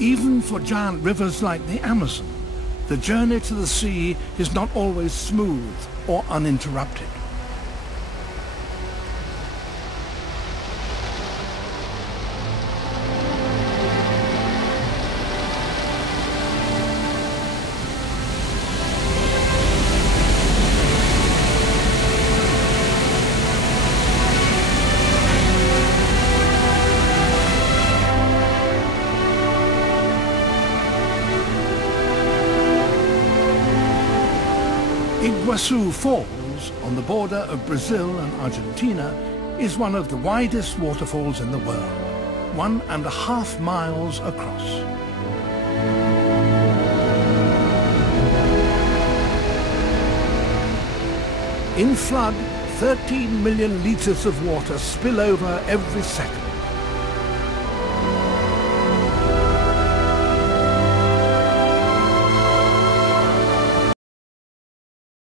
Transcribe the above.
Even for giant rivers like the Amazon, the journey to the sea is not always smooth or uninterrupted. Iguaçu Falls, on the border of Brazil and Argentina, is one of the widest waterfalls in the world, 1.5 miles across. In flood, 13 million litres of water spill over every second.